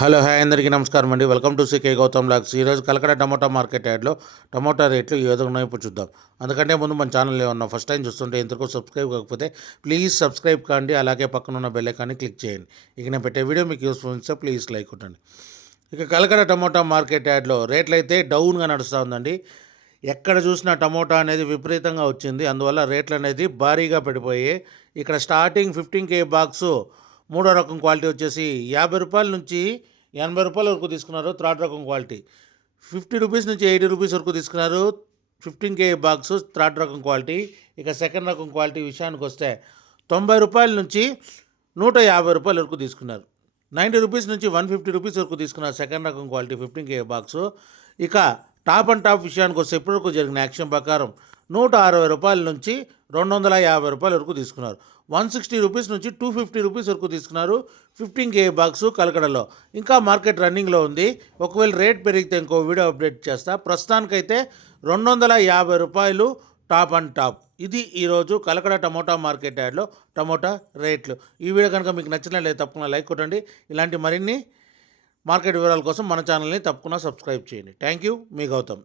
Hello hi అందరికీ నమస్కారం అండి. Welcome to C K Gautam logs. ఈరోజు కలకడ టమోటా మార్కెట్ యాడ్లో టమోటా రేట్లు ఏ విధంగా ఉన్నాయో ఇప్పుడు చూద్దాం. అందుకంటే ముందు మన ఛానల్ ఏమన్నా ఫస్ట్ టైం చూస్తుంటే ఇంతకు సబ్స్క్రైబ్ కాకపోతే ప్లీజ్ సబ్స్క్రైబ్ కాండి, అలాగే పక్కన ఉన్న బెల్ ఐకాన్ని క్లిక్ చేయండి. ఇక నేను పెట్టే వీడియో మీకు యూస్ఫుల్ ఇస్తే ప్లీజ్ లైక్ కొట్టండి. ఇక కలకడ టమోటా మార్కెట్ యాడ్లో రేట్లు అయితే డౌన్గా నడుస్తూ ఉందండి. ఎక్కడ చూసినా టమోటా అనేది విపరీతంగా వచ్చింది, అందువల్ల రేట్లు అనేది భారీగా పడిపోయాయి. ఇక్కడ స్టార్టింగ్ 15K బాక్సు మూడో రకం క్వాలిటీ వచ్చేసి 50 రూపాయల నుంచి 80 రూపాయల వరకు తీసుకున్నారు. థర్డ్ రకం క్వాలిటీ 50 రూపీస్ నుంచి 80 రూపీస్ వరకు తీసుకున్నారు. 15K బాక్స్ థర్డ్ రకం క్వాలిటీ. ఇక సెకండ్ రకం క్వాలిటీ విషయానికి వస్తే 90 రూపాయల నుంచి 150 రూపాయల వరకు తీసుకున్నారు. 90 రూపీస్ నుంచి 150 రూపీస్ వరకు తీసుకున్నారు సెకండ్ రకం క్వాలిటీ 15K బాక్సు. ఇక టాప్ అండ్ టాప్ విషయానికి వస్తే ఇప్పటివరకు జరిగిన యాక్షన్ ప్రకారం 160 రూపాయల నుంచి 250 రూపాయల వరకు తీసుకున్నారు. 160 రూపీస్ నుంచి 250 రూపీస్ వరకు తీసుకున్నారు 15K బాక్సు కలకడలో. ఇంకా మార్కెట్ రన్నింగ్లో ఉంది. ఒకవేళ రేట్ పెరిగితే ఇంకో వీడియో అప్డేట్ చేస్తా. ప్రస్తుతానికైతే 250 రూపాయలు టాప్ అండ్ టాప్. ఇది ఈరోజు కలకడ టమోటా మార్కెట్ యాడ్లో టమోటా రేట్లు. ఈ వీడియో కనుక మీకు నచ్చినట్లయితే తప్పకుండా లైక్ కొట్టండి. ఇలాంటి మరిన్ని మార్కెట్ వివరాల కోసం మన ఛానల్ని తప్పకుండా సబ్స్క్రైబ్ చేయండి. థ్యాంక్ యూ, మీ గౌతమ్.